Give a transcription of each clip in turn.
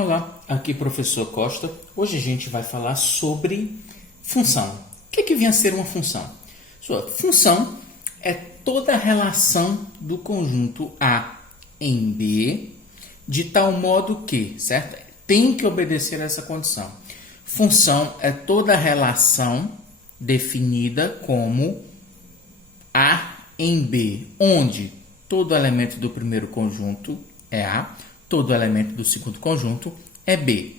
Olá, aqui professor Costa. Hoje a gente vai falar sobre função. O que vem a ser uma função? Sua função é toda a relação do conjunto A em B de tal modo que, certo? Tem que obedecer a essa condição. Função é toda a relação definida como A em B, onde todo elemento do primeiro conjunto é A, todo elemento do segundo conjunto é B.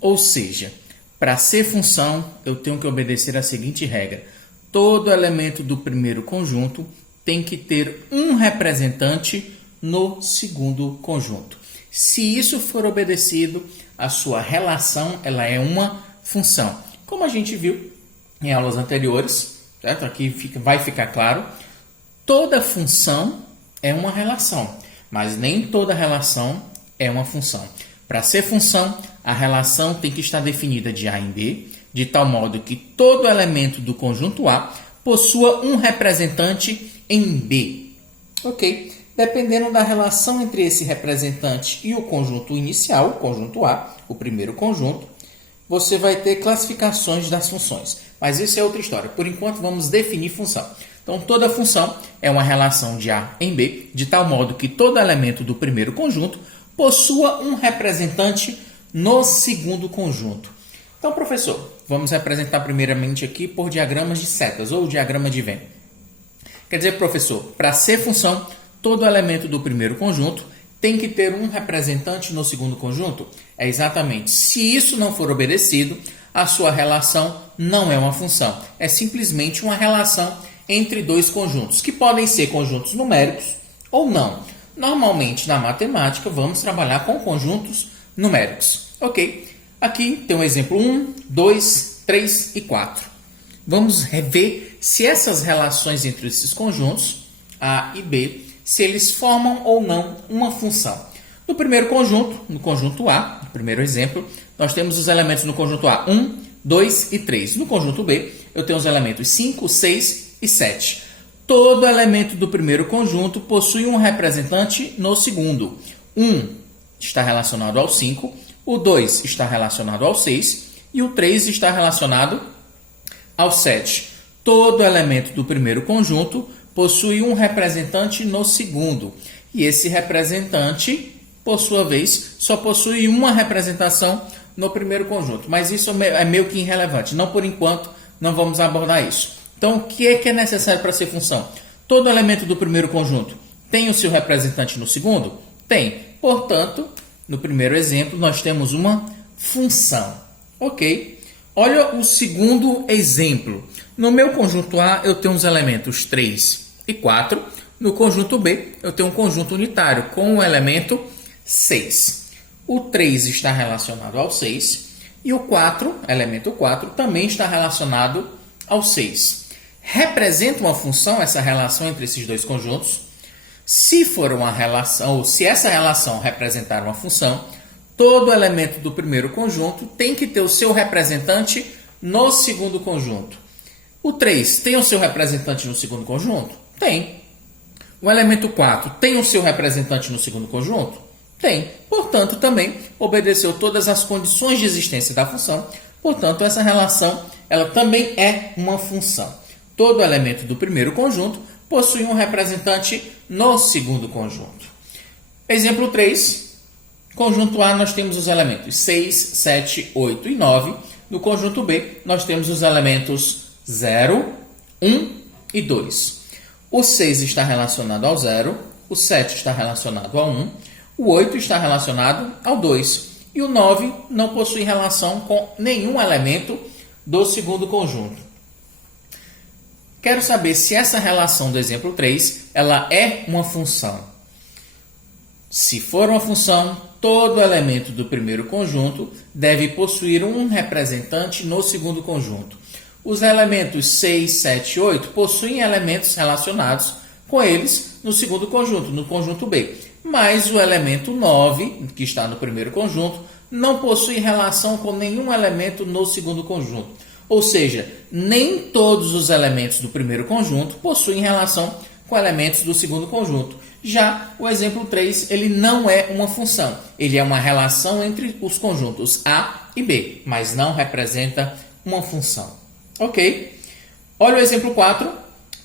Ou seja, para ser função, eu tenho que obedecer a seguinte regra. Todo elemento do primeiro conjunto tem que ter um representante no segundo conjunto. Se isso for obedecido, a sua relação ela é uma função. Como a gente viu em aulas anteriores, certo? Aqui vai ficar claro, toda função é uma relação, mas nem toda relação é uma função. Para ser função, a relação tem que estar definida de A em B, de tal modo que todo elemento do conjunto A possua um representante em B. Ok? Dependendo da relação entre esse representante e o conjunto inicial, o conjunto A, o primeiro conjunto, você vai ter classificações das funções. Mas isso é outra história. Por enquanto, vamos definir função. Então, toda função é uma relação de A em B, de tal modo que todo elemento do primeiro conjunto possua um representante no segundo conjunto. Então, professor, vamos representar primeiramente aqui por diagramas de setas ou diagrama de Venn. Quer dizer, professor, para ser função, todo elemento do primeiro conjunto tem que ter um representante no segundo conjunto? É exatamente. Se isso não for obedecido, a sua relação não é uma função. É simplesmente uma relação entre dois conjuntos, que podem ser conjuntos numéricos ou não. Normalmente, na matemática, vamos trabalhar com conjuntos numéricos. Ok? Aqui tem um exemplo 1, 2, 3 e 4. Vamos rever se essas relações entre esses conjuntos, A e B, se eles formam ou não uma função. No primeiro conjunto, no conjunto A, no primeiro exemplo, nós temos os elementos no conjunto A 1, 2 e 3. No conjunto B, eu tenho os elementos 5, 6 e 7. Todo elemento do primeiro conjunto possui um representante no segundo. 1 está relacionado ao 5, o 2 está relacionado ao 6 e o 3 está relacionado ao 7. Todo elemento do primeiro conjunto possui um representante no segundo. E esse representante, por sua vez, só possui uma representação no primeiro conjunto. Mas isso é meio que irrelevante. Não por enquanto, não vamos abordar isso. Então, o que é necessário para ser função? Todo elemento do primeiro conjunto tem o seu representante no segundo? Tem. Portanto, no primeiro exemplo, nós temos uma função. Ok? Olha o segundo exemplo. No meu conjunto A, eu tenho os elementos 3 e 4. No conjunto B, eu tenho um conjunto unitário com o elemento 6. O 3 está relacionado ao 6 e o 4, elemento 4, também está relacionado ao 6. Representa uma função essa relação entre esses dois conjuntos? Se for uma relação, ou se essa relação representar uma função, todo elemento do primeiro conjunto tem que ter o seu representante no segundo conjunto. O 3 tem o seu representante no segundo conjunto? Tem. O elemento 4 tem o seu representante no segundo conjunto? Tem. Portanto, também obedeceu todas as condições de existência da função. Portanto, essa relação ela também é uma função. Todo elemento do primeiro conjunto possui um representante no segundo conjunto. Exemplo 3. Conjunto A, nós temos os elementos 6, 7, 8 e 9. No conjunto B, nós temos os elementos 0, 1 e 2. O 6 está relacionado ao 0, o 7 está relacionado ao 1, o 8 está relacionado ao 2 e o 9 não possui relação com nenhum elemento do segundo conjunto. Quero saber se essa relação do exemplo 3 ela é uma função. Se for uma função, todo elemento do primeiro conjunto deve possuir um representante no segundo conjunto. Os elementos 6, 7 e 8 possuem elementos relacionados com eles no segundo conjunto, no conjunto B. Mas o elemento 9, que está no primeiro conjunto, não possui relação com nenhum elemento no segundo conjunto. Ou seja, nem todos os elementos do primeiro conjunto possuem relação com elementos do segundo conjunto. Já o exemplo 3, ele não é uma função, ele é uma relação entre os conjuntos A e B, mas não representa uma função. Ok? Olha o exemplo 4.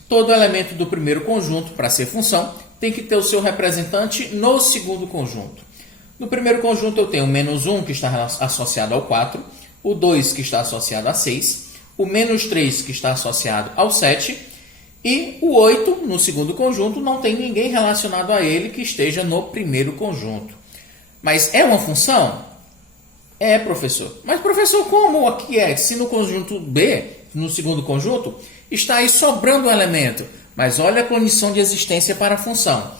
Todo elemento do primeiro conjunto, para ser função, tem que ter o seu representante no segundo conjunto. No primeiro conjunto eu tenho o menos 1, que está associado ao 4, o 2, que está associado a 6, o menos 3, que está associado ao 7, e o 8, no segundo conjunto, não tem ninguém relacionado a ele que esteja no primeiro conjunto. Mas é uma função? É, professor. Mas, professor, como aqui é? Se no conjunto B, no segundo conjunto, está aí sobrando um elemento. Mas olha a condição de existência para a função.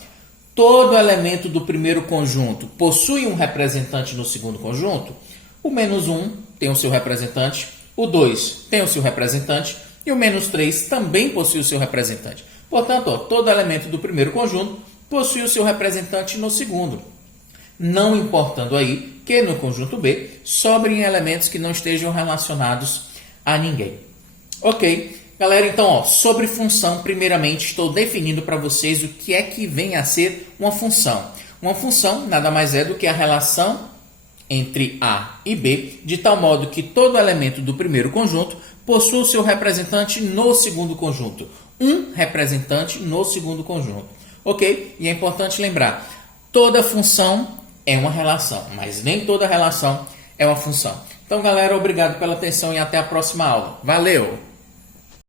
Todo elemento do primeiro conjunto possui um representante no segundo conjunto. O menos 1 tem o seu representante, o 2 tem o seu representante e o menos 3 também possui o seu representante. Portanto, todo elemento do primeiro conjunto possui o seu representante no segundo. Não importando aí que no conjunto B sobrem elementos que não estejam relacionados a ninguém. Ok, galera, então, sobre função, primeiramente estou definindo para vocês o que é que vem a ser uma função. Uma função nada mais é do que a relação entre A e B, de tal modo que todo elemento do primeiro conjunto possui o seu representante no segundo conjunto. Um representante no segundo conjunto. Ok? E é importante lembrar, toda função é uma relação, mas nem toda relação é uma função. Então, galera, obrigado pela atenção e até a próxima aula. Valeu!